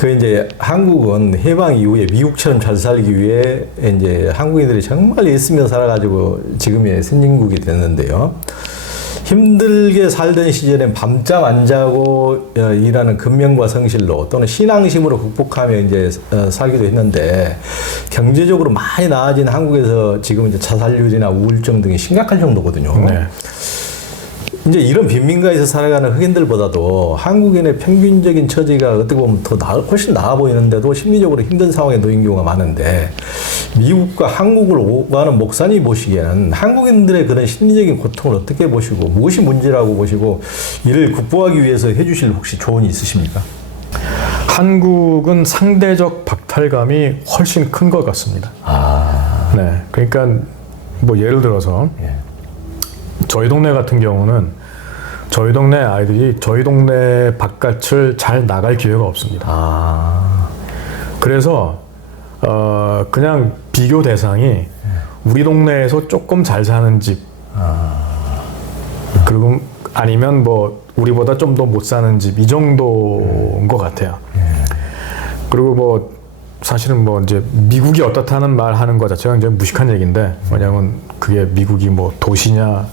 그 이제 한국은 해방 이후에 미국처럼 잘 살기 위해 이제 한국인들이 정말 애쓰며 살아가지고 지금의 선진국이 됐는데요. 힘들게 살던 시절엔 밤잠 안 자고 일하는 근면과 성실로 또는 신앙심으로 극복하며 이제 살기도 했는데 경제적으로 많이 나아진 한국에서 지금 이제 자살률이나 우울증 등이 심각할 정도거든요. 네. 이제 이런 빈민가에서 살아가는 흑인들보다도 한국인의 평균적인 처지가 어떻게 보면 더 훨씬 나아 보이는데도 심리적으로 힘든 상황에 놓인 경우가 많은데 미국과 한국을 오가는 목사님 보시기에는 한국인들의 그런 심리적인 고통을 어떻게 보시고 무엇이 문제라고 보시고 이를 극복하기 위해서 해주실 혹시 조언이 있으십니까? 한국은 상대적 박탈감이 훨씬 큰 것 같습니다. 네, 그러니까 뭐 예를 들어서 저희 동네 같은 경우는 저희 동네 아이들이 저희 동네 바깥을 잘 나갈 기회가 없습니다. 그래서 그냥 비교 대상이 우리 동네에서 조금 잘 사는 집, 그리고 아니면 뭐 우리보다 좀 더 못 사는 집 이 정도인 것 같아요. 그리고 뭐 사실은 뭐 이제 미국이 어떻다는 말 하는 것 자체가 굉장히 무식한 얘기인데, 왜냐하면 그게 미국이 뭐 도시냐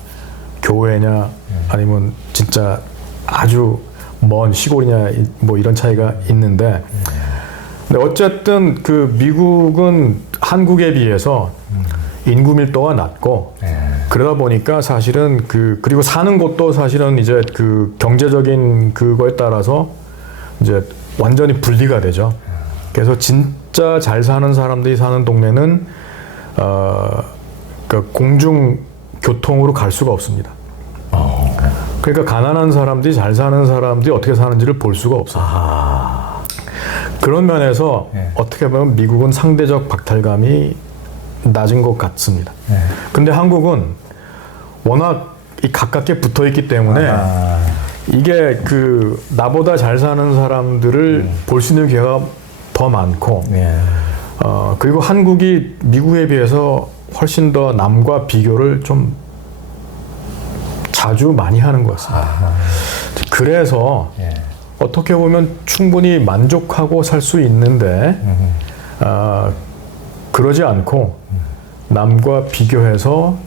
교회냐 아니면 진짜 아주 먼 시골이냐 뭐 이런 차이가 있는데, 근데 어쨌든 그 미국은 한국에 비해서 인구 밀도가 낮고 그러다 보니까 사실은 그리고 사는 곳도 사실은 이제 그 경제적인 그거에 따라서 이제 완전히 분리가 되죠. 그래서 진짜 잘 사는 사람들이 사는 동네는 그 공중 교통으로 갈 수가 없습니다. 그러니까 가난한 사람들이 잘 사는 사람들이 어떻게 사는지를 볼 수가 없어요. 그런 면에서 어떻게 보면 미국은 상대적 박탈감이 낮은 것 같습니다. 근데 한국은 워낙 가깝게 붙어 있기 때문에 이게 그 나보다 잘 사는 사람들을 볼 수 있는 기회가 더 많고, 그리고 한국이 미국에 비해서 훨씬 더 남과 비교를 좀 자주 많이 하는 것 같습니다. 그래서 어떻게 보면 충분히 만족하고 살 수 있는데 그러지 않고 남과 비교해서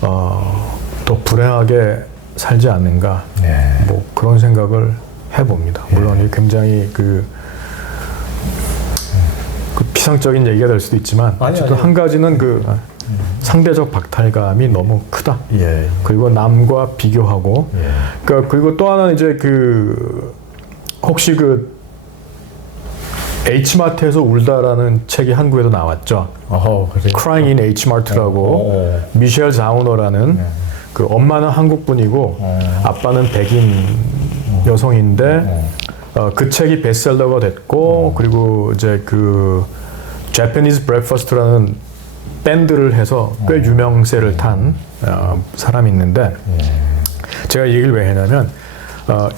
더 불행하게 살지 않는가, 뭐 그런 생각을 해봅니다. 물론 굉장히 그 피상적인 얘기가 될 수도 있지만 어쨌든 한 가지는 그 상대적 박탈감이 너무 크다. 그리고 남과 비교하고, 그러니까 그리고 또 하나는 이제 그 혹시 그 H마트에서 울다라는 책이 한국에도 나왔죠. Crying in Hmart라고 미셸 자우너라는 그 엄마는 한국 분이고 아빠는 백인 여성인데 그 책이 베스트셀러가 됐고, 그리고 이제 그 Japanese Breakfast라는 밴드를 해서 꽤 유명세를 탄 사람이 있는데, 제가 이 얘기를 왜 했냐면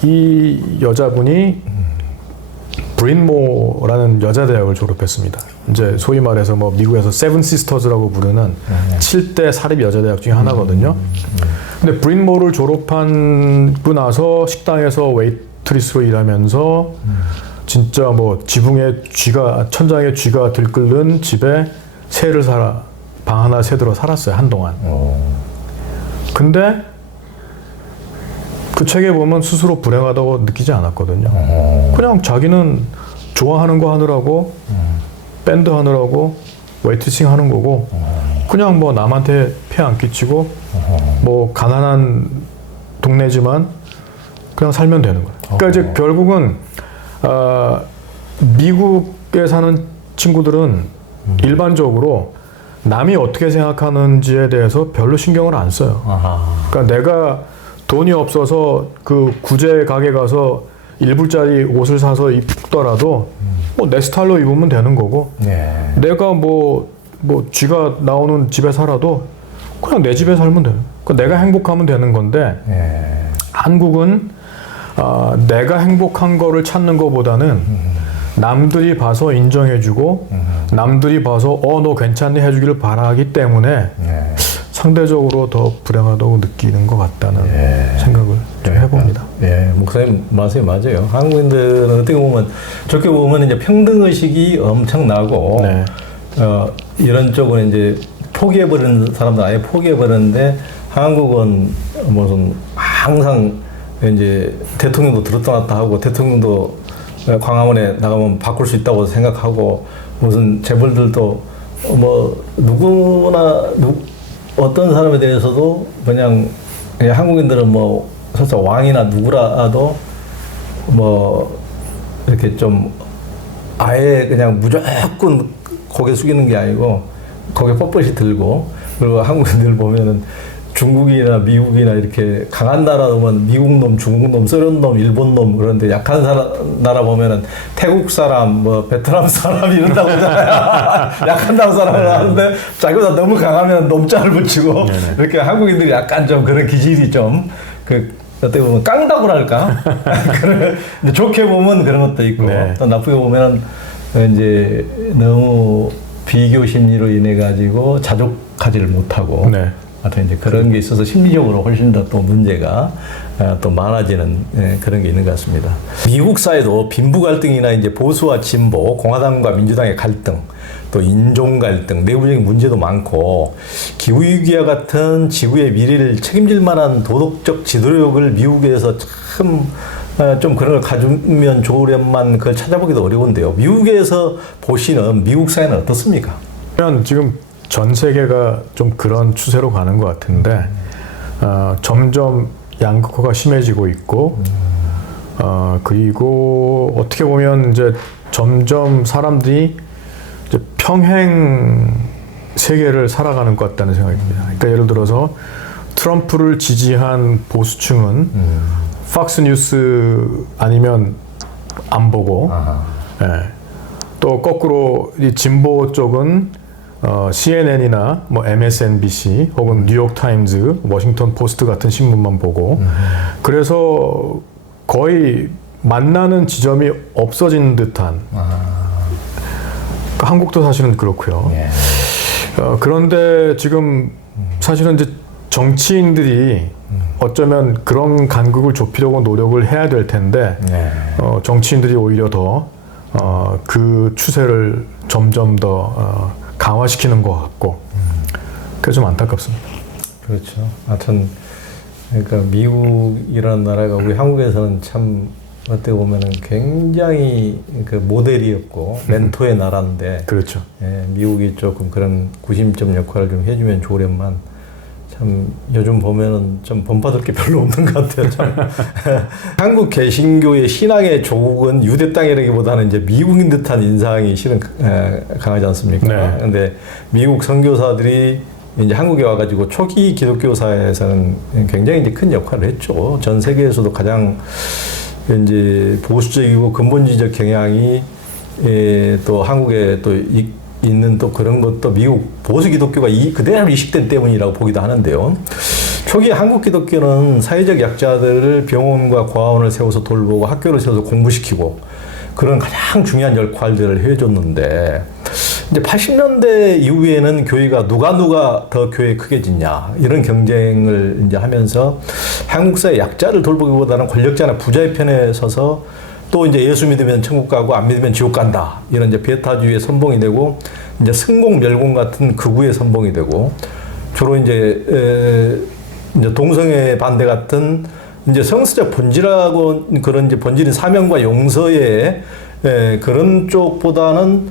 이 여자분이 브린모라는 여자 대학을 졸업했습니다. 이제 소위 말해서 뭐 미국에서 세븐 시스터즈라고 부르는 7대 사립 여자 대학 중에 하나거든요. 근데 브린모를 졸업하고 나서 식당에서 웨이트리스로 일하면서 진짜 뭐 지붕에 천장에 쥐가 들끓는 집에 방 하나 새들어 살았어요, 한동안. 근데 그 책에 보면 스스로 불행하다고 느끼지 않았거든요. 그냥 자기는 좋아하는 거 하느라고 밴드 하느라고 웨이트리싱 하는 거고, 그냥 뭐 남한테 폐 안 끼치고 뭐 가난한 동네지만 그냥 살면 되는 거예요. 그러니까 이제 결국은 미국에 사는 친구들은 일반적으로 남이 어떻게 생각하는지에 대해서 별로 신경을 안 써요. 그러니까 내가 돈이 없어서 그 구제 가게 가서 1불짜리 옷을 사서 입더라도 뭐 내 스타일로 입으면 되는 거고, 내가 뭐 쥐가 나오는 집에 살아도 그냥 내 집에 살면 되는, 그러니까 내가 행복하면 되는 건데, 한국은 내가 행복한 거를 찾는 것보다는 남들이 봐서 인정해주고 남들이 봐서 너 괜찮니 해주기를 바라기 때문에 상대적으로 더 불행하다고 느끼는 것 같다는 생각을 좀 해봅니다. 예, 목사님 말씀이 맞아요. 한국인들은 어떻게 보면 좋게 보면 이제 평등 의식이 엄청나고 네. 이런 쪽은 이제 포기해버리는 사람들 아예 포기해버리는데 한국은 무슨 항상 이제 대통령도 들었다 놨다 하고 대통령도 광화문에 나가면 바꿀 수 있다고 생각하고 무슨 재벌들도 뭐 누구나 어떤 사람에 대해서도 그냥 한국인들은 뭐 설사 왕이나 누구라도 뭐 이렇게 좀 아예 그냥 무조건 고개 숙이는 게 아니고 고개 뻣뻣이 들고 그리고 한국인들 보면은 중국이나 미국이나 이렇게 강한 나라면 미국 놈, 중국 놈, 소련 놈, 일본 놈 그런데 약한 나라 보면은 태국 사람, 뭐 베트남 사람 이런다고 하잖아요. 약한 나라 사람을 하는데 자기보다 너무 강하면 놈자를 붙이고 이렇게 한국인들이 약간 좀 그런 기질이 좀 어떻게 보면 깡다고 할까? 그런 좋게 보면 그런 것도 있고 네. 또 나쁘게 보면 이제 너무 비교 심리로 인해 가지고 자족하지를 못하고. 네. 하여튼 이제 그런 게 있어서 심리적으로 훨씬 더 또 문제가 또 많아지는 그런 게 있는 것 같습니다. 미국 사회도 빈부 갈등이나 이제 보수와 진보, 공화당과 민주당의 갈등, 또 인종 갈등, 내부적인 문제도 많고 기후위기와 같은 지구의 미래를 책임질 만한 도덕적 지도력을 미국에서 참 좀 그런 걸 가지면 좋으련만 그걸 찾아보기도 어려운데요. 미국에서 보시는 미국 사회는 어떻습니까? 지금 전 세계가 좀 그런 추세로 가는 것 같은데 점점 양극화가 심해지고 있고 그리고 어떻게 보면 이제 점점 사람들이 이제 평행 세계를 살아가는 것 같다는 생각이 듭니다. 그러니까 예를 들어서 트럼프를 지지한 보수층은 팍스 뉴스 아니면 안 보고 예. 또 거꾸로 이 진보 쪽은 CNN이나 뭐 MSNBC 혹은 뉴욕 타임즈, 워싱턴 포스트 같은 신문만 보고 그래서 거의 만나는 지점이 없어진 듯한 한국도 사실은 그렇고요. 예. 그런데 지금 사실은 이제 정치인들이 어쩌면 그런 간극을 좁히려고 노력을 해야 될 텐데 정치인들이 오히려 더 그 추세를 점점 더 강화시키는 것 같고 그게 좀 안타깝습니다. 그렇죠. 하여튼 그러니까 미국이라는 나라가 우리 한국에서는 참 어떻게 보면은 굉장히 그 모델이었고 멘토의 나라인데 그렇죠. 예, 미국이 조금 그런 구심점 역할을 좀 해주면 좋으련만 참 요즘 보면은 좀 본받을 게 별로 없는 것 같아요. 참. 한국 개신교의 신앙의 조국은 유대 땅이라기보다는 이제 미국인 듯한 인상이 실은 강하지 않습니까? 네. 근데 미국 선교사들이 이제 한국에 와가지고 초기 기독교 사회에서는 굉장히 이제 큰 역할을 했죠. 전 세계에서도 가장 이제 보수적이고 근본주의적 경향이 또 한국에 또 있는 또 그런 것도 미국 보수 기독교가 그대로 이식된 때문이라고 보기도 하는데요. 초기 한국 기독교는 사회적 약자들을 병원과 고아원을 세워서 돌보고 학교를 세워서 공부시키고 그런 가장 중요한 역할들을 해줬는데 이제 80년대 이후에는 교회가 누가 더 교회 크게 짓냐 이런 경쟁을 이제 하면서 한국 사회 약자를 돌보기보다는 권력자나 부자의 편에 서서 또 이제 예수 믿으면 천국 가고 안 믿으면 지옥 간다 이런 이제 베타주의의 선봉이 되고 이제 승공 멸공 같은 극우의 선봉이 되고 주로 이제 동성애 반대 같은 이제 성서적 본질하고 그런 이제 본질인 사명과 용서의 그런 쪽보다는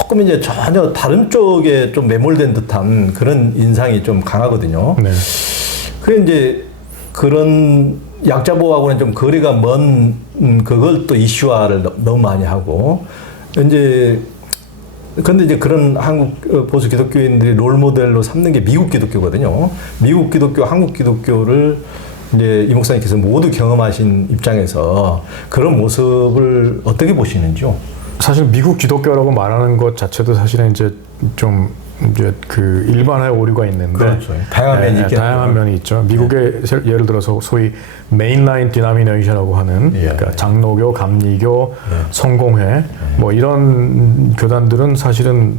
조금 이제 전혀 다른 쪽에 좀 매몰된 듯한 그런 인상이 좀 강하거든요. 네. 그게 이제 그런 약자 보호하고는 좀 거리가 먼 그걸 또 이슈화를 너무 많이 하고 이제 근데 이제 그런 한국 보수 기독교인들이 롤 모델로 삼는 게 미국 기독교거든요. 미국 기독교, 한국 기독교를 이제 이 목사님께서 모두 경험하신 입장에서 그런 모습을 어떻게 보시는지요? 사실 미국 기독교라고 말하는 것 자체도 사실은 이제 좀 이제 그 일반화의 오류가 있는데 그렇죠. 다양한 면이 있겠죠. 다양한 면이 있죠. 미국의 예를 들어서 소위 메인라인 디나미네이션이라고 하는 그러니까 장로교, 감리교, 성공회 뭐 이런 교단들은 사실은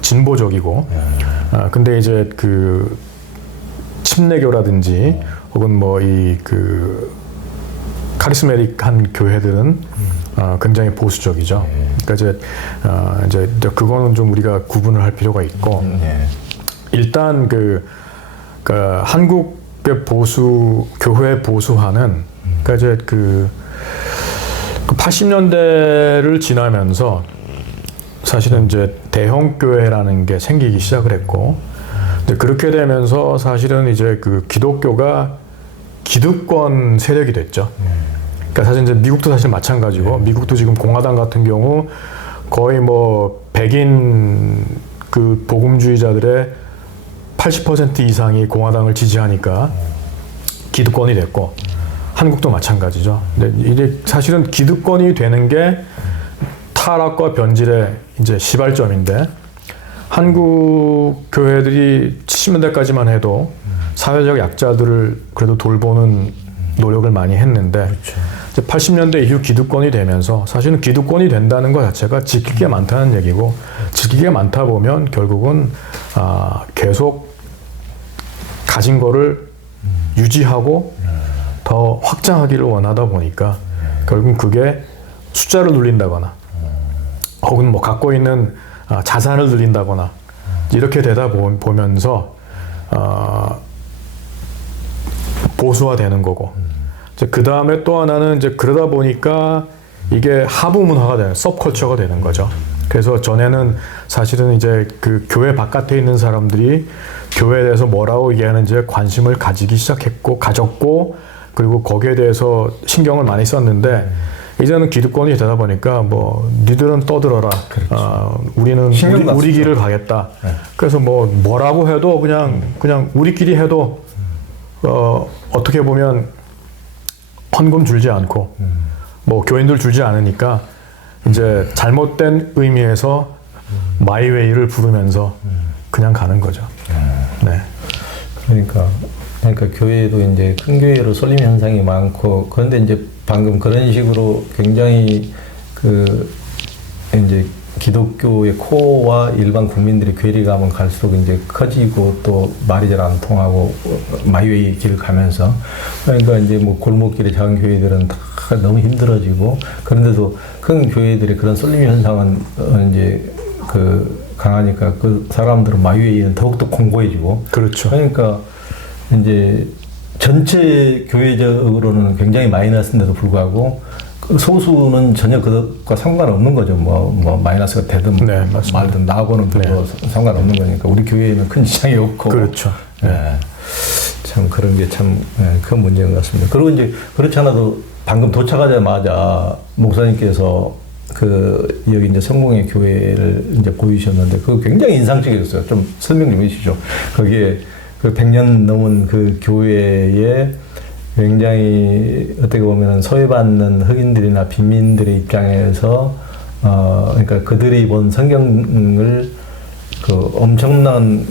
진보적이고 근데 이제 그 침례교라든지 혹은 뭐 이 그 카리스메틱한 교회들은 굉장히 보수적이죠. 그러니까 이제 그거는 좀 우리가 구분을 할 필요가 있고 일단 그 한국의 교회 보수화는 그러니까 이제 그 80년대를 지나면서 사실은 이제 대형 교회라는 게 생기기 시작을 했고 이제 그렇게 되면서 사실은 이제 그 기독교가 기득권 세력이 됐죠. 그러니까 사실 이제 미국도 사실 마찬가지고 미국도 지금 공화당 같은 경우 거의 뭐 백인 그 복음주의자들의 80% 이상이 공화당을 지지하니까 기득권이 됐고 한국도 마찬가지죠. 근데 이제 사실은 기득권이 되는 게 타락과 변질의 이제 시발점인데 한국 교회들이 70년대까지만 해도 사회적 약자들을 그래도 돌보는 노력을 많이 했는데 그렇죠. 이제 80년대 이후 기득권이 되면서 사실은 기득권이 된다는 것 자체가 지킬 게 많다는 얘기고 지킬 게 많다 보면 결국은 계속 가진 거를 유지하고 더 확장하기를 원하다 보니까 결국 그게 숫자를 눌린다거나 혹은 뭐 갖고 있는 자산을 늘린다거나 이렇게 되다 보면서 보수화되는 거고 그 다음에 또 하나는 이제 그러다 보니까 이게 하부 문화가 되는 서브컬처가 되는 거죠. 그래서 전에는 사실은 이제 그 교회 바깥에 있는 사람들이 교회에 대해서 뭐라고 얘기하는지에 관심을 가졌고 그리고 거기에 대해서 신경을 많이 썼는데 이제는 기득권이 되다 보니까 뭐 니들은 떠들어라. 그렇죠. 우리는 우리 길을 가겠다. 네. 그래서 뭐라고 해도 그냥 우리끼리 해도 어떻게 보면 헌금 줄지 않고 뭐 교인들 줄지 않으니까 이제 잘못된 의미에서 마이웨이를 부르면서 그냥 가는 거죠. 네. 그러니까 교회도 이제 큰 교회로 쏠림 현상이 많고 그런데 이제 방금 그런 식으로 굉장히 이제 기독교의 코어와 일반 국민들이 괴리감은 갈수록 이제 커지고 또 말이 잘 안 통하고 마이웨이 길을 가면서 그러니까 이제 뭐 골목길의 작은 교회들은 다 너무 힘들어지고 그런데도 큰 교회들의 그런 쏠림 현상은 이제 강하니까 그 사람들은 마이웨이는 더욱더 공고해지고 그렇죠. 그러니까 이제 전체 교회적으로는 굉장히 마이너스인데도 불구하고 그 소수는 전혀 그것과 상관없는 거죠. 뭐 마이너스가 되든 네, 말든 나하고는 별로 상관없는 거니까 우리 교회에는 큰 지장이 없고. 그렇죠. 네. 참 그런 게 참 큰 문제인 것 같습니다. 그리고 이제 그렇지 않아도 방금 도착하자마자 목사님께서 여기 이제 성공의 교회를 이제 보이셨는데 그거 굉장히 인상적이었어요. 좀 설명 좀 해주시죠. 거기에 100년 넘은 그 교회에 굉장히 어떻게 보면 소외받는 흑인들이나 빈민들의 입장에서 그러니까 그들이 본 성경을 엄청난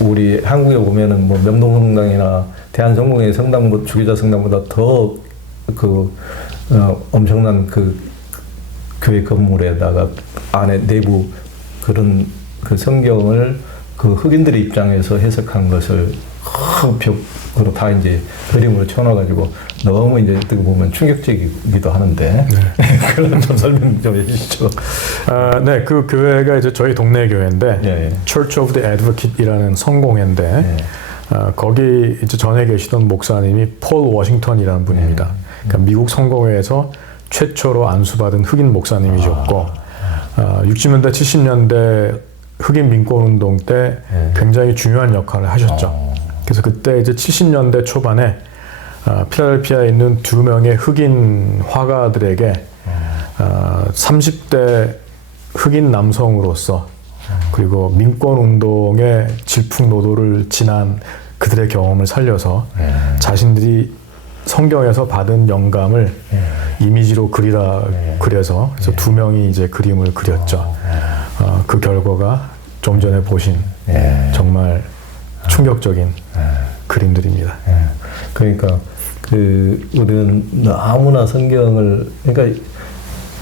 우리 한국에 보면은 뭐 명동성당이나 대한성공회 성당 주기자 성당보다 더 엄청난 교회 건물에다가 안에 내부 그런 성경을 흑인들의 입장에서 해석한 것을 벽으로 다 이제 그림으로 쳐놔가지고 너무 이제 어떻게 보면 충격적이기도 하는데 그런 좀 설명 좀 해주시죠. 네, 그 교회가 이제 저희 동네 교회인데 예. Church of the Advocate이라는 성공회인데 거기 이제 전에 계시던 목사님이 폴 워싱턴이라는 분입니다. 그러니까 미국 성공회에서 최초로 안수받은 흑인 목사님이셨고 60년대 70년대 흑인 민권운동 때 굉장히 중요한 역할을 하셨죠. 그래서 그때 이제 70년대 초반에 필라델피아에 있는 2명의 흑인 화가들에게 30대 흑인 남성으로서 그리고 민권운동의 질풍노도를 지난 그들의 경험을 살려서 자신들이 성경에서 받은 영감을 이미지로 그려서 그래서 2명이 이제 그림을 그렸죠. 그 결과가 좀 전에 보신 정말 충격적인 그림들입니다. 그러니까 우리는 아무나 성경을 그러니까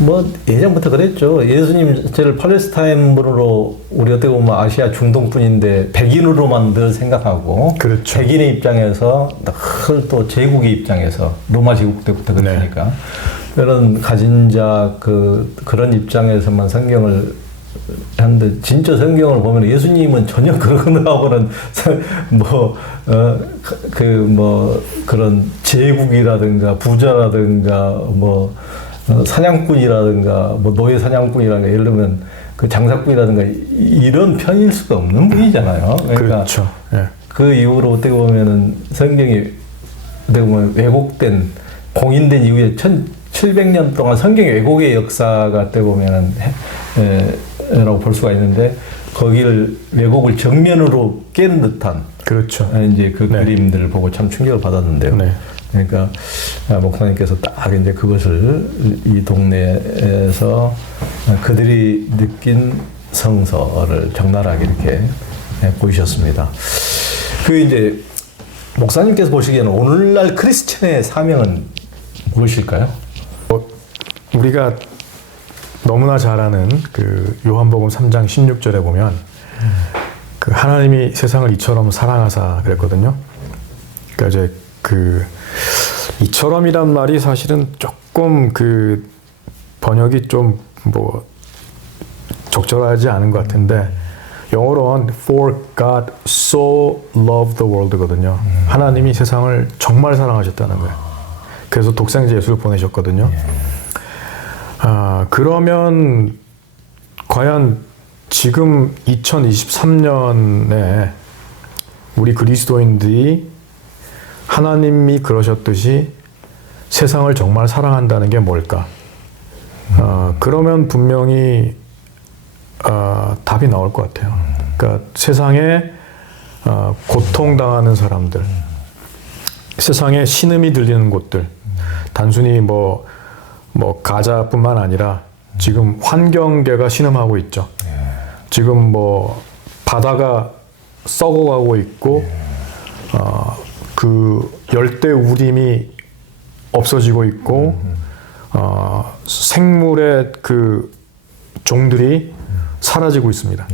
뭐 예전부터 그랬죠. 예수님 저를 팔레스타인으로 우리 어떻게 보면 아시아 중동뿐인데 백인으로만 늘 생각하고 그렇죠. 백인의 입장에서 늘 또 제국의 입장에서 로마 제국 때부터 그러니까 그런 가진 자 그런 입장에서만 성경을 하는데 진짜 성경을 보면 예수님은 전혀 그런 거하고는 그런 제국이라든가 부자라든가 사냥꾼이라든가 노예 사냥꾼이라든가 예를 들면 그 장사꾼이라든가 이런 편일 수가 없는 분이잖아요. 그러니까 그렇죠. 예. 그 이후로 어떻게 보면은 성경이 어떻게 보면 왜곡된 공인된 이후에 1700년 동안 성경 왜곡의 역사가 어떻게 보면은 라고 볼 수가 있는데 거기를 왜곡을 정면으로 깨는 듯한 그렇죠. 이제 그 그림들을 보고 참 충격을 받았는데요. 네. 그러니까 목사님께서 딱 이제 그것을 이 동네에서 그들이 느낀 성서를 적나라하게 이렇게 보이셨습니다. 그 이제 목사님께서 보시기에는 오늘날 크리스천의 사명은 무엇일까요? 우리가 너무나 잘 아는 그 요한복음 3장 16절에 보면 그 하나님이 세상을 이처럼 사랑하사 그랬거든요. 그러니까 이제 그 이처럼이란 말이 사실은 조금 그 번역이 좀 뭐 적절하지 않은 것 같은데 영어로는 For God so loved the world거든요. 하나님이 세상을 정말 사랑하셨다는 거예요. 그래서 독생자 예수를 보내셨거든요. 그러면 과연 지금 2023년에 우리 그리스도인들이 하나님이 그러셨듯이 세상을 정말 사랑한다는 게 뭘까? 그러면 분명히 답이 나올 것 같아요. 그러니까 세상에 고통당하는 사람들, 세상에 신음이 들리는 곳들, 단순히 뭐 가자뿐만 아니라 지금 환경계가 신음하고 있죠. 지금 뭐 바다가 썩어가고 있고 그 열대 우림이 없어지고 있고 생물의 그 종들이 사라지고 있습니다.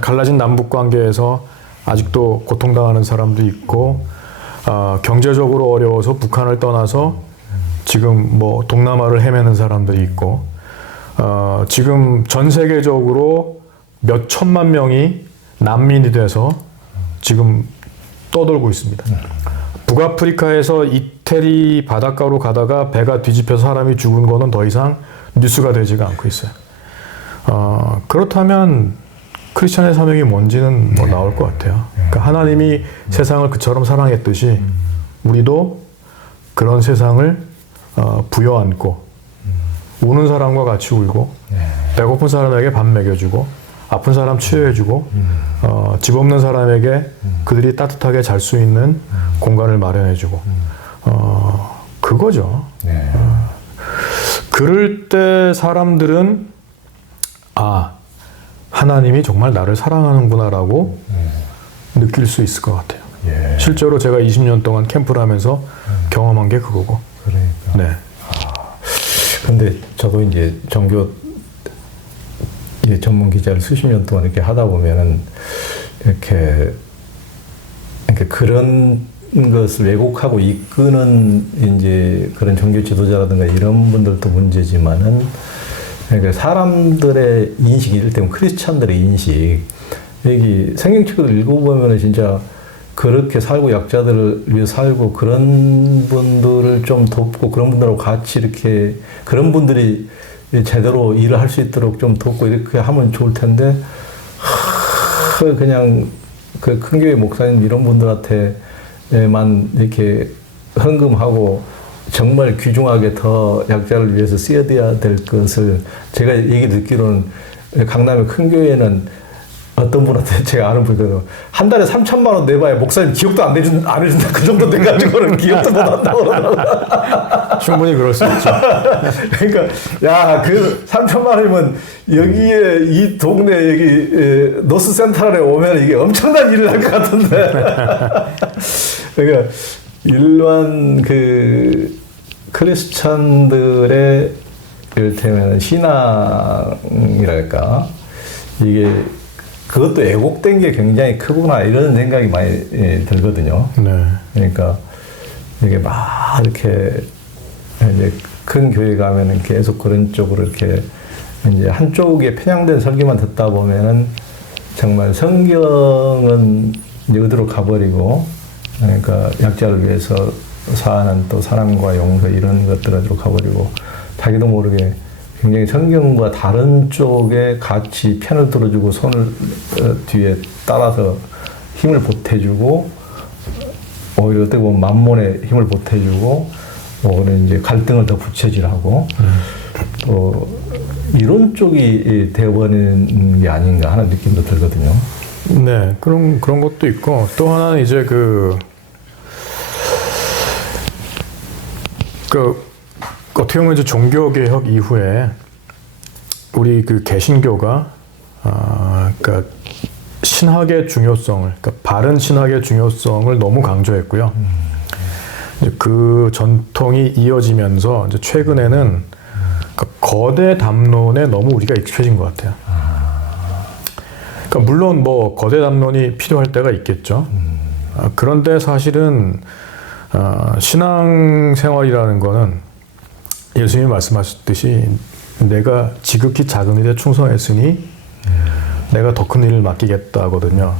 갈라진 남북 관계에서 아직도 고통당하는 사람도 있고 경제적으로 어려워서 북한을 떠나서 지금 뭐 동남아를 헤매는 사람들이 있고 지금 전 세계적으로 몇 천만 명이 난민이 돼서 지금 떠돌고 있습니다. 북아프리카에서 이태리 바닷가로 가다가 배가 뒤집혀서 사람이 죽은 거는 더 이상 뉴스가 되지가 않고 있어요. 그렇다면 크리스천의 사명이 뭔지는 뭐 나올 것 같아요. 그러니까 하나님이 세상을 그처럼 사랑했듯이 우리도 그런 세상을 부여안고 우는 사람과 같이 울고 배고픈 사람에게 밥 먹여주고 아픈 사람 치료해주고 집 없는 사람에게 그들이 따뜻하게 잘 수 있는 공간을 마련해주고 그거죠. 그럴 때 사람들은 하나님이 정말 나를 사랑하는구나라고 느낄 수 있을 것 같아요. 실제로 제가 20년 동안 캠프를 하면서 경험한 게 그거고. 그러니까. 네. 근데 저도 이제 종교 전문 기자를 수십 년 동안 이렇게 하다 보면은 이렇게 그런 것을 왜곡하고 이끄는 이제 그런 종교 지도자라든가 이런 분들도 문제지만은 그러니까 사람들의 인식이 이를테면 크리스찬들의 인식 여기 성경책을 읽어보면은 진짜 그렇게 살고 약자들을 위해 살고 그런 분들을 좀 돕고 그런 분들하고 같이 이렇게 그런 분들이 제대로 일을 할 수 있도록 좀 돕고 이렇게 하면 좋을 텐데 그냥 그 큰 교회 목사님 이런 분들한테만 이렇게 헌금하고 정말 귀중하게 더 약자를 위해서 쓰여야 될 것을 제가 얘기 듣기로는 강남의 큰 교회는 어떤 분한테 제가 아는 분이거든요. 한 달에 3천만 원 내봐야 목사님 기억도 안 해준다 그 정도 돼가지고는 기억도 못 한다고 그러더라고요. 충분히 그럴 수 있죠. 그러니까 야 그 3천만 원이면 여기에 이 동네 여기 노스 센트럴에 오면 이게 엄청난 일을 할 것 같은데. 그러니까 일반 그 크리스찬들의 이를테면 신앙이랄까 이게 그것도 애곡된 게 굉장히 크구나 이런 생각이 많이 들거든요. 네. 그러니까 이게 막 이렇게 이제 큰 교회 가면은 계속 그런 쪽으로 이렇게 이제 한쪽에 편향된 설교만 듣다 보면은 정말 성경은 이제 어디로 가버리고 그러니까 약자를 위해서 사는 또 사랑과 용서 이런 것들으로 가버리고 자기도 모르게 굉장히 성경과 다른 쪽에 같이 편을 들어주고 손을 뒤에 따라서 힘을 보태주고 오히려 어떻게 보면 만몬에 힘을 보태주고 오히려 이제 갈등을 더 부채질하고 또 이런 쪽이 되어버리는 게 아닌가 하는 느낌도 들거든요. 네, 그런 것도 있고 또 하나는 이제 그 어떻게 보면 이제 종교개혁 이후에 우리 그 개신교가 그러니까 신학의 중요성을, 그러니까 바른 신학의 중요성을 너무 강조했고요. 이제 그 전통이 이어지면서 이제 최근에는 그러니까 거대 담론에 너무 우리가 익숙해진 것 같아요. 그러니까 물론 뭐 거대 담론이 필요할 때가 있겠죠. 그런데 사실은 신앙생활이라는 거는 예수님이 말씀하셨듯이 내가 지극히 작은 일에 충성했으니 내가 더 큰 일을 맡기겠다거든요.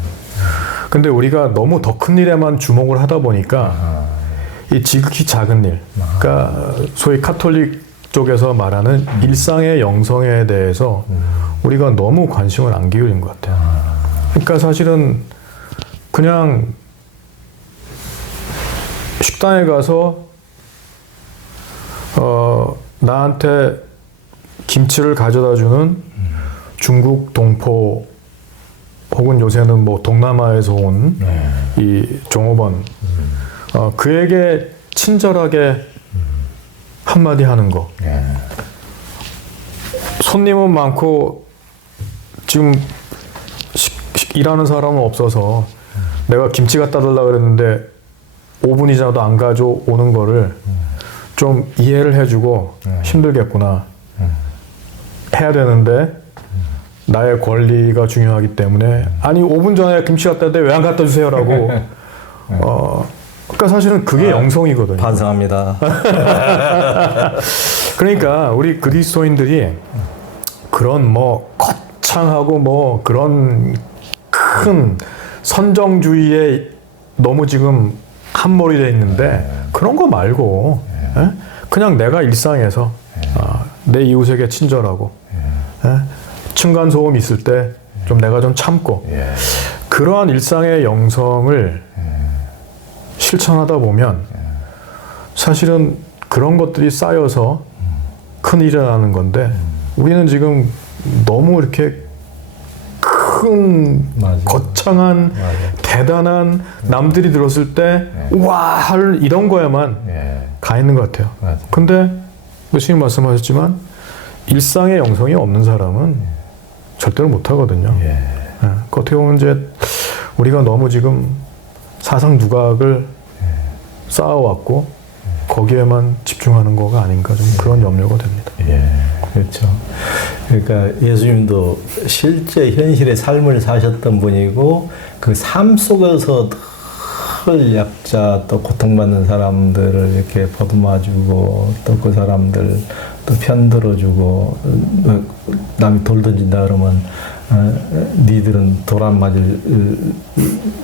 근데 우리가 너무 더 큰 일에만 주목을 하다 보니까 이 지극히 작은 일, 그러니까 소위 카톨릭 쪽에서 말하는 일상의 영성에 대해서 우리가 너무 관심을 안 기울인 것 같아요. 그러니까 사실은 그냥 식당에 가서 나한테 김치를 가져다 주는 중국 동포 혹은 요새는 뭐 동남아에서 온 이 종업원 그에게 친절하게 한마디 하는 거. 손님은 많고 지금 일하는 사람은 없어서 내가 김치 갖다 달라 그랬는데 5분이 지나도 안 가져오는 거를 좀 이해를 해주고 힘들겠구나 해야 되는데 나의 권리가 중요하기 때문에 아니 5분 전에 김치 갖다 대 왜 안 갖다 주세요라고 그러니까 사실은 그게 영성이거든요. 반성합니다. 그러니까 우리 그리스도인들이 그런 뭐 거창하고 뭐 그런 큰 선정주의에 너무 지금 함몰이 돼 있는데 그런 거 말고 그냥 내가 일상에서 내 이웃에게 친절하고 층간소음 있을 때 좀 내가 좀 참고 그러한 일상의 영성을 실천하다 보면 사실은 그런 것들이 쌓여서 큰 일이 일어나는 건데 우리는 지금 너무 이렇게 큰 거창한 대단한 남들이 들었을 때 우와 할 이런 거에만 가 있는 것 같아요. 근데 예수님 말씀하셨지만 일상의 영성이 없는 사람은 절대로 못 하거든요. 어떻게 보면 이제 우리가 너무 지금 사상 누각을 쌓아왔고 거기에만 집중하는 거가 아닌가 좀 그런 염려가 됩니다. 그렇죠. 그러니까 예수님도 실제 현실의 삶을 사셨던 분이고 그 삶 속에서 늘 약자 또 고통받는 사람들을 이렇게 보듬어주고 또 그 사람들 또 편들어주고 남이 돌 던진다 그러면 니들은 돌 안 맞을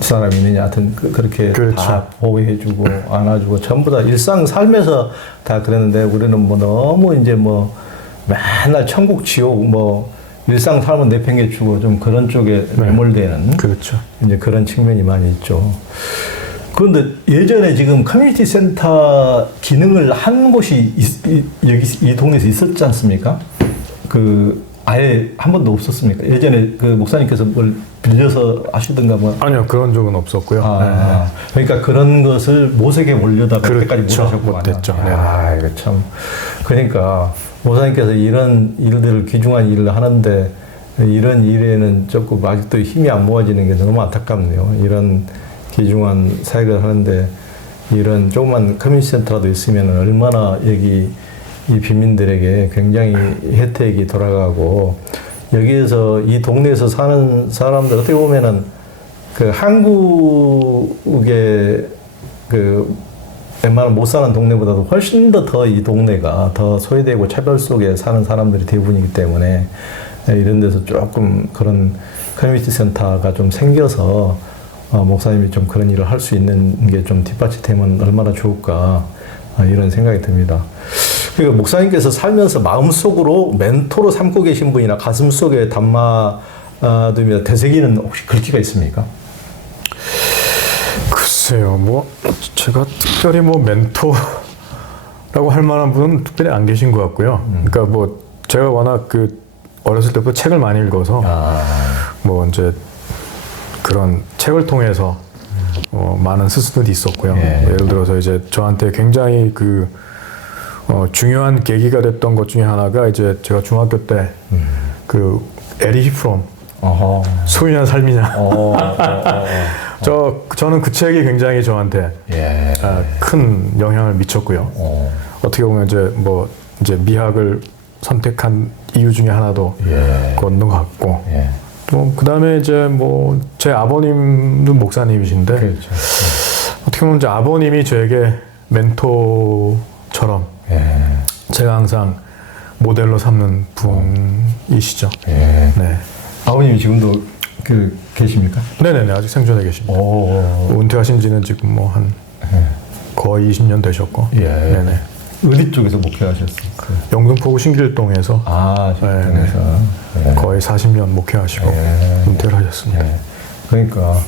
사람이 있느냐 하여튼 그렇게 그렇죠. 다 보호해주고 안아주고 전부 다 일상 삶에서 다 그랬는데 우리는 뭐 너무 이제 뭐 맨날 천국 지옥 뭐 일상 삶은 내팽개치고 좀 그런 쪽에 매몰되는 그렇죠. 이제 그런 측면이 많이 있죠. 그런데 예전에 지금 커뮤니티 센터 기능을 한 곳이 여기 이 동네에서 있었지 않습니까? 그 아예 한 번도 없었습니까? 예전에 그 목사님께서 뭘 빌려서 하시던가 뭐 아니요 그런 적은 없었고요. 그러니까 그런 것을 모색에 올려다가 그때까지 그렇죠. 못하셨고 못했죠. 이거 참 그러니까 목사님께서 이런 일들을 귀중한 일을 하는데 이런 일에는 조금 아직도 힘이 안 모아지는 게 너무 안타깝네요. 이런 귀중한 사역을 하는데 이런 조그만 커뮤니티 센터라도 있으면 얼마나 여기 이 빈민들에게 굉장히 혜택이 돌아가고, 여기에서 이 동네에서 사는 사람들 어떻게 보면은 그 한국의 그 웬만하면 못 사는 동네보다도 훨씬 더 이 동네가 더 소외되고 차별 속에 사는 사람들이 대부분이기 때문에 이런 데서 조금 그런 커뮤니티 센터가 좀 생겨서 목사님이 좀 그런 일을 할 수 있는 게 좀 뒷받침되면 얼마나 좋을까 이런 생각이 듭니다. 그리고 목사님께서 살면서 마음속으로 멘토로 삼고 계신 분이나 가슴속에 담아두며 되새기는 혹시 글귀가 있습니까? 글쎄요, 뭐 제가 특별히 뭐 멘토라고 할 만한 분은 특별히 안 계신 것 같고요. 그러니까 뭐 제가 워낙 그 어렸을 때부터 책을 많이 읽어서 뭐 이제 그런 책을 통해서 많은 스승들이 있었고요. 예를 들어서 이제 저한테 굉장히 그 중요한 계기가 됐던 것 중에 하나가 이제 제가 중학교 때 그 에릭 프롬 소유냐 삶이냐. 저는 그 책이 굉장히 저한테 큰 영향을 미쳤고요. 어떻게 보면 이제 미학을 선택한 이유 중에 하나도 그건 것 같고. 또 그다음에 이제 뭐 제 아버님도 목사님이신데 그렇죠. 어떻게 보면 이제 아버님이 저에게 멘토처럼 제가 항상 모델로 삼는 분이시죠. 네. 아버님이 지금도 계십니까? 네네네, 아직 생존해 계십니다. 은퇴하신 지는 지금 뭐 한 거의 20년 되셨고. 네네. 어디 쪽에서 목회하셨어요? 영등포구 신길동에서 신길동에서 거의 40년 목회하시고 은퇴를 하셨습니다. 그러니까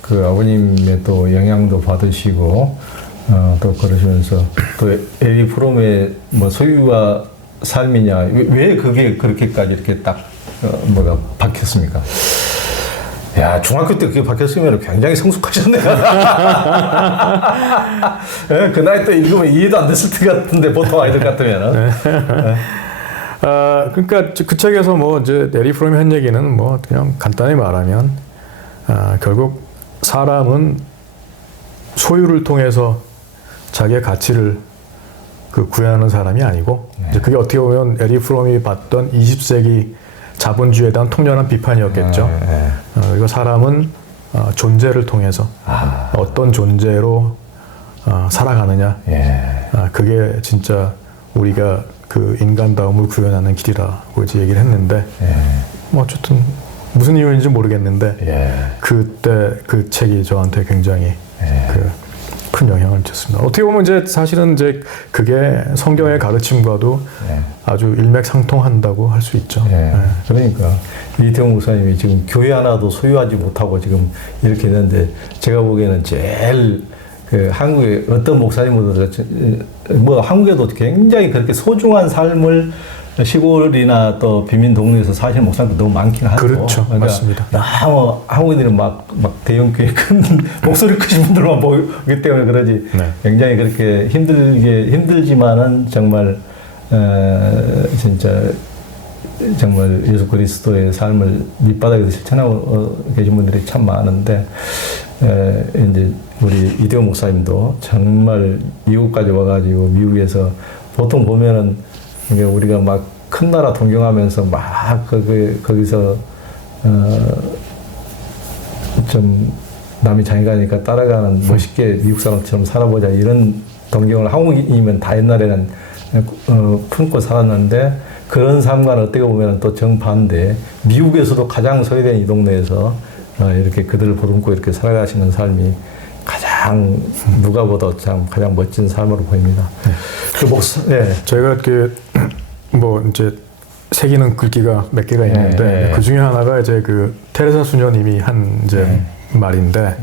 그 아버님의 또 영향도 받으시고 또 그러시면서 또 에리 프롬의 뭐 소유와 삶이냐, 왜 그게 그렇게까지 이렇게 딱 뭐가 박혔습니까? 야, 중학교 때 그게 박혔으면 굉장히 성숙하셨네요. 그 나이 때 읽으면 이해도 안 됐을 것 같은데, 보통 아이들 같으면은. 그러니까 그 책에서 뭐 이제 에리 프롬이 한 얘기는 뭐 그냥 간단히 말하면 결국 사람은 소유를 통해서 자기의 가치를 구현하는 사람이 아니고, 이제 그게 어떻게 보면 에리 프롬이 봤던 20세기 자본주의에 대한 통렬한 비판이었겠죠. 그리고 사람은 존재를 통해서 어떤 존재로 살아가느냐, 그게 진짜 우리가 그 인간다움을 구현하는 길이라고 이제 얘기를 했는데, 뭐 어쨌든 무슨 이유인지 모르겠는데 그때 그 책이 저한테 굉장히 큰 영향을 미쳤습니다. 어떻게 보면 이제 사실은 이제 그게 성경의 가르침과도 아주 일맥상통한다고 할 수 있죠. 그러니까 이태용 목사님이 지금 교회 하나도 소유하지 못하고 지금 이렇게 있는데, 제가 보기에는 제일 그 한국의 어떤 목사님보다 뭐 한국에도 굉장히 그렇게 소중한 삶을 시골이나 또 빈민 동네에서 사시는 목사님도 너무 많긴 하죠. 그렇죠. 그러니까 맞습니다. 너무 한국인들은 막 대형 교회 큰 목소리 크신 분들만 보기 때문에 그러지. 굉장히 그렇게 힘들지만은 정말 진짜 정말 예수 그리스도의 삶을 밑바닥에서 실천하고 계신 분들이 참 많은데, 이제 우리 이대호 목사님도 정말 미국까지 와가지고 미국에서 보통 보면은 우리가 막 큰 나라 동경하면서 막 거기서 좀 남이 장가니까 따라가는 멋있게 미국 사람처럼 살아보자 이런 동경을 한국인이면 다 옛날에는 품고 살았는데, 그런 삶과는 어떻게 보면 또 정반대, 미국에서도 가장 소외된 이 동네에서 이렇게 그들을 보듬고 이렇게 살아가시는 삶이 가장 누가 보다 가장 멋진 삶으로 보입니다. 제가 뭐 이제 새기는 글귀가 몇 개가 있는데 그 중에 하나가 이제 그 테레사 수녀님이 한 이제 말인데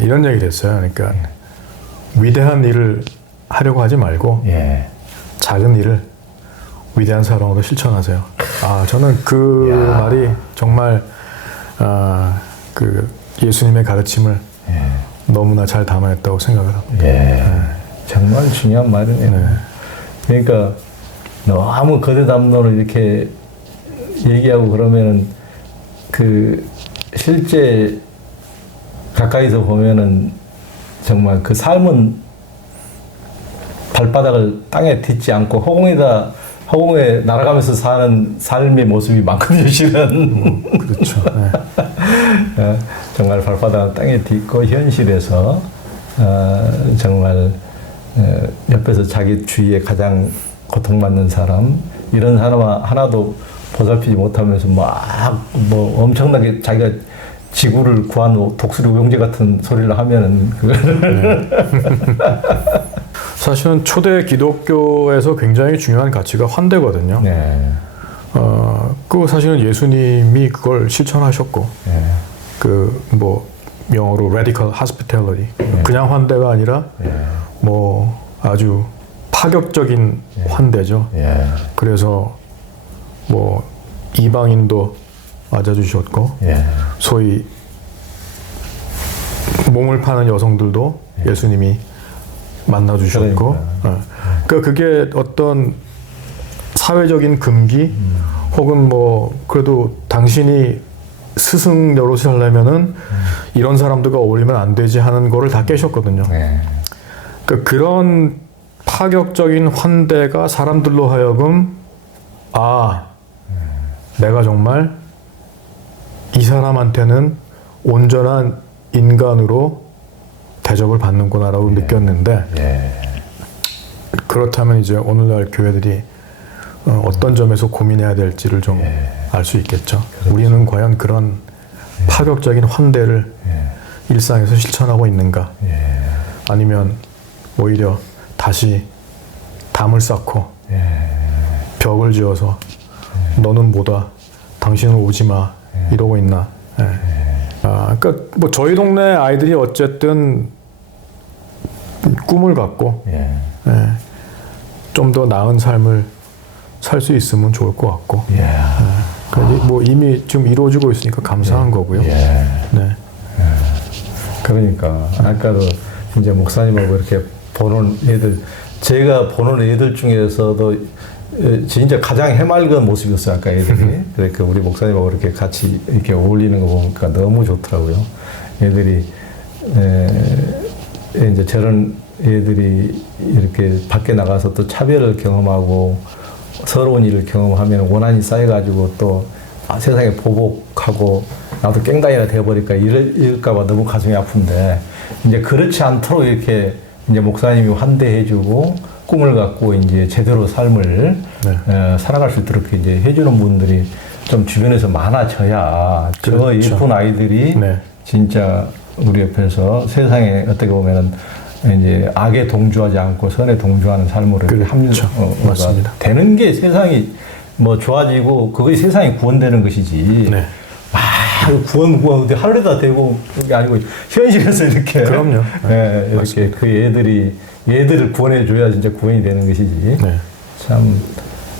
이런 얘기를 했어요. 그러니까 위대한 일을 하려고 하지 말고 작은 일을 위대한 사랑으로 실천하세요. 저는 그 말이 정말 그 예수님의 가르침을 너무나 잘 담아냈다고 생각을 합니다. 정말 중요한 말이네요. 그러니까 너무 거대 담론을 이렇게 얘기하고 그러면은 그 실제 가까이서 보면은 정말 그 삶은 발바닥을 땅에 딛지 않고 허공에 날아가면서 사는 삶의 모습이 많거든요, 실은. 그렇죠. 네. 정말 발바닥을 땅에 딛고 현실에서 정말 옆에서 자기 주위에 가장 고통받는 사람, 이런 사람 하나도 보살피지 못하면서 막 뭐 엄청나게 자기가 지구를 구한 독수리 우영재 같은 소리를 하면은 그거를 사실은 초대 기독교에서 굉장히 중요한 가치가 환대거든요. 네. 그 사실은 예수님이 그걸 실천하셨고, 네. 그 뭐 영어로 radical hospitality, 그냥 환대가 아니라 뭐 아주 파격적인 환대죠. 예. 그래서 뭐 이방인도 맞아주셨고, 소위 몸을 파는 여성들도 예수님이 만나주셨고, 그러니까 그게 어떤 사회적인 금기 혹은 뭐 그래도 당신이 스승 노릇을 하려면은 이런 사람들과 어울리면 안 되지 하는 거를 다 깨셨거든요. 그러니까 그런 파격적인 환대가 사람들로 하여금 내가 정말 이 사람한테는 온전한 인간으로 대접을 받는구나라고 느꼈는데, 그렇다면 이제 오늘날 교회들이 어떤 점에서 고민해야 될지를 좀 알 수 있겠죠. 그렇죠. 우리는 과연 그런 파격적인 환대를 일상에서 실천하고 있는가? 아니면 오히려 다시 담을 쌓고 벽을 지어서 너는 뭐다, 당신은 오지 마 이러고 있나? 그러니까 뭐 저희 동네 아이들이 어쨌든 꿈을 갖고 좀 더 나은 삶을 살 수 있으면 좋을 것 같고, 그러니까 뭐 이미 좀 이루어지고 있으니까 감사한 거고요. 네. 그러니까 아까도 이제 목사님하고 이렇게 보는 애들, 제가 보는 애들 중에서도 진짜 가장 해맑은 모습이었어요, 아까 애들이. 그러니까 우리 목사님하고 이렇게 같이 이렇게 어울리는 거 보니까 너무 좋더라고요. 애들이 이제 저런 애들이 이렇게 밖에 나가서 또 차별을 경험하고 서러운 일을 경험하면 원한이 쌓여가지고 또 세상에 보복하고 나도 깽단이나 돼버릴까 이럴까봐 너무 가슴이 아픈데, 이제 그렇지 않도록 이렇게 이제 목사님이 환대해주고 꿈을 갖고 이제 제대로 삶을 살아갈 수 있도록 이제 해주는 분들이 좀 주변에서 많아져야 저 그렇죠. 예쁜 아이들이 진짜 우리 옆에서 세상에 어떻게 보면은 이제 악에 동조하지 않고 선에 동조하는 삶으로 그렇죠. 맞습니다. 되는 게 세상이 뭐 좋아지고 그것이 세상이 구원되는 것이지. 구원 하루에다 되고 그게 아니고 현실에서 이렇게 그럼요. 이렇게 그 얘들을 구원해 줘야 진짜 구원이 되는 것이지. 참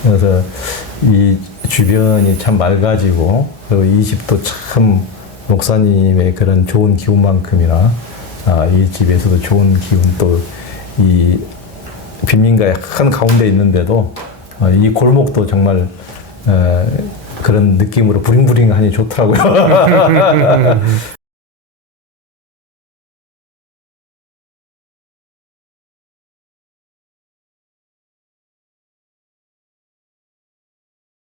그래서 이 주변이 참 맑아지고, 그리고 이 집도 참 목사님의 그런 좋은 기운만큼이나 이 집에서도 좋은 기운, 또 이 빈민가의 한 가운데 있는데도 이 골목도 정말 그런 느낌으로 부링부링하니 좋더라고요.